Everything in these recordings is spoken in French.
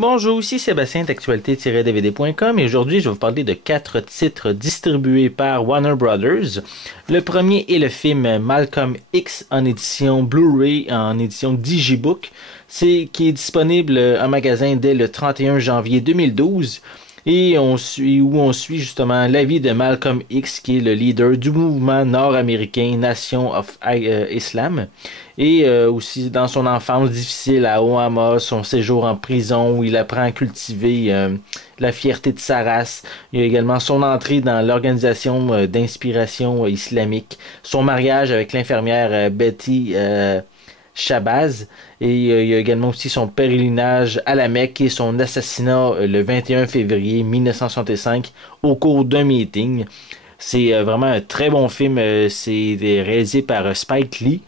Bonjour, ici Sébastien d'actualité-dvd.com et aujourd'hui je vais vous parler de 4 titres distribués par Warner Brothers. Le premier est le film Malcolm X en édition Blu-ray, en édition Digibook, qui est disponible en magasin dès le 31 janvier 2012. Et on suit justement la vie de Malcolm X, qui est le leader du mouvement nord-américain Nation of Islam. Et aussi dans son enfance difficile à Omaha, son séjour en prison où il apprend à cultiver la fierté de sa race. Il y a également son entrée dans l'organisation d'inspiration islamique, son mariage avec l'infirmière Betty Shabazz, et il y a également aussi son pèlerinage à la Mecque et son assassinat le 21 février 1965 au cours d'un meeting. C'est vraiment un très bon film, c'est réalisé par Spike Lee.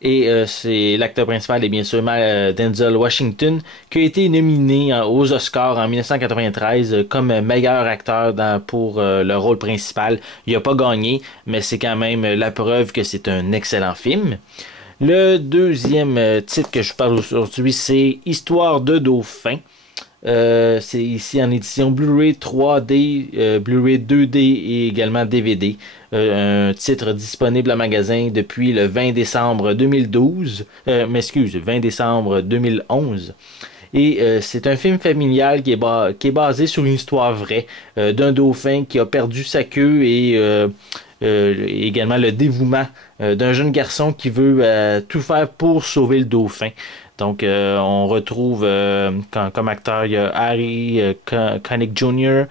Et c'est l'acteur principal est bien sûr Denzel Washington, qui a été nominé aux Oscars en 1993 comme meilleur acteur pour le rôle principal. Il n'a pas gagné, mais c'est quand même la preuve que c'est un excellent film. Le deuxième titre que je parle aujourd'hui, c'est Histoire de Dauphin. C'est ici en édition Blu-ray 3D, Blu-ray 2D et également DVD. Un titre disponible en magasin depuis le 20 décembre 2012. 20 décembre 2011. Et c'est un film familial qui est basé sur une histoire vraie d'un dauphin qui a perdu sa queue et également le dévouement d'un jeune garçon qui veut tout faire pour sauver le dauphin. Donc, on retrouve comme acteur, il y a Harry Connick Jr.,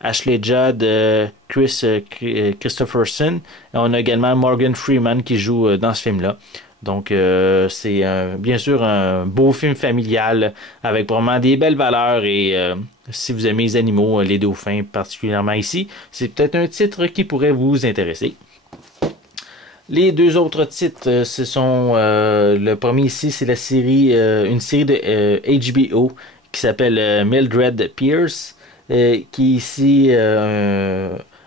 Ashley Judd, Christopherson. Et on a également Morgan Freeman qui joue dans ce film-là. Donc, c'est bien sûr un beau film familial avec vraiment des belles valeurs. Et si vous aimez les animaux, les dauphins particulièrement ici, c'est peut-être un titre qui pourrait vous intéresser. Les deux autres titres, ce sont le premier ici, c'est une série de HBO qui s'appelle Mildred Pierce, qui est ici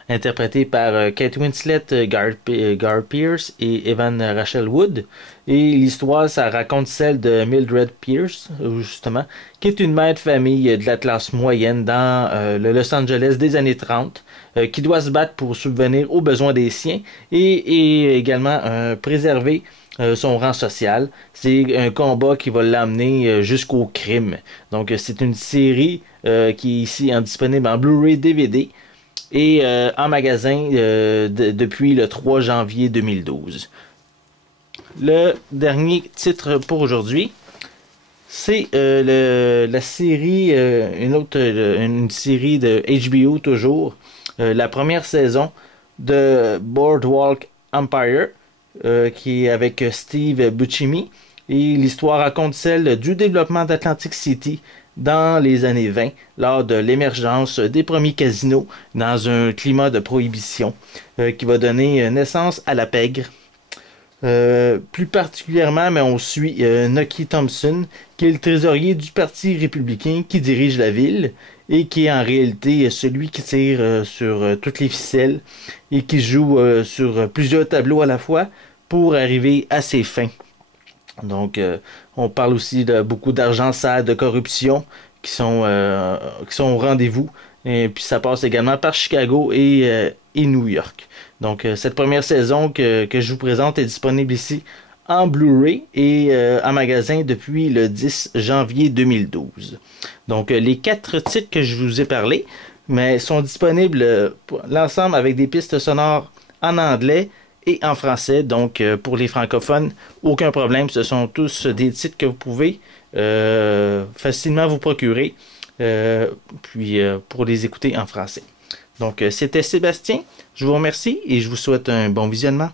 interprétée par Kate Winslet, Gar Pierce et Evan Rachel Wood. Et l'histoire, ça raconte celle de Mildred Pierce, justement, qui est une mère de famille de la classe moyenne dans le Los Angeles des années 30, qui doit se battre pour subvenir aux besoins des siens et également préserver son rang social. C'est un combat qui va l'amener jusqu'au crime. Donc, c'est une série qui est ici disponible en Blu-ray DVD et en magasin depuis le 3 janvier 2012. Le dernier titre pour aujourd'hui, c'est la série, une série de HBO toujours, la première saison de Boardwalk Empire, qui est avec Steve Buscemi. Et l'histoire raconte celle du développement d'Atlantic City dans les années 20, lors de l'émergence des premiers casinos dans un climat de prohibition qui va donner naissance à la pègre. Plus particulièrement, mais on suit Nucky Thompson, qui est le trésorier du Parti républicain qui dirige la ville et qui est en réalité celui qui tire sur toutes les ficelles et qui joue sur plusieurs tableaux à la fois pour arriver à ses fins. Donc, on parle aussi de beaucoup d'argent sale, de corruption qui sont au rendez-vous. Et puis, ça passe également par Chicago et New York. Donc, cette première saison que je vous présente est disponible ici en Blu-ray et en magasin depuis le 10 janvier 2012. Donc, les 4 titres que je vous ai parlé, mais sont disponibles l'ensemble avec des pistes sonores en anglais et en français. Donc, pour les francophones, aucun problème. Ce sont tous des titres que vous pouvez facilement vous procurer, pour les écouter en français. Donc, c'était Sébastien. Je vous remercie et je vous souhaite un bon visionnement.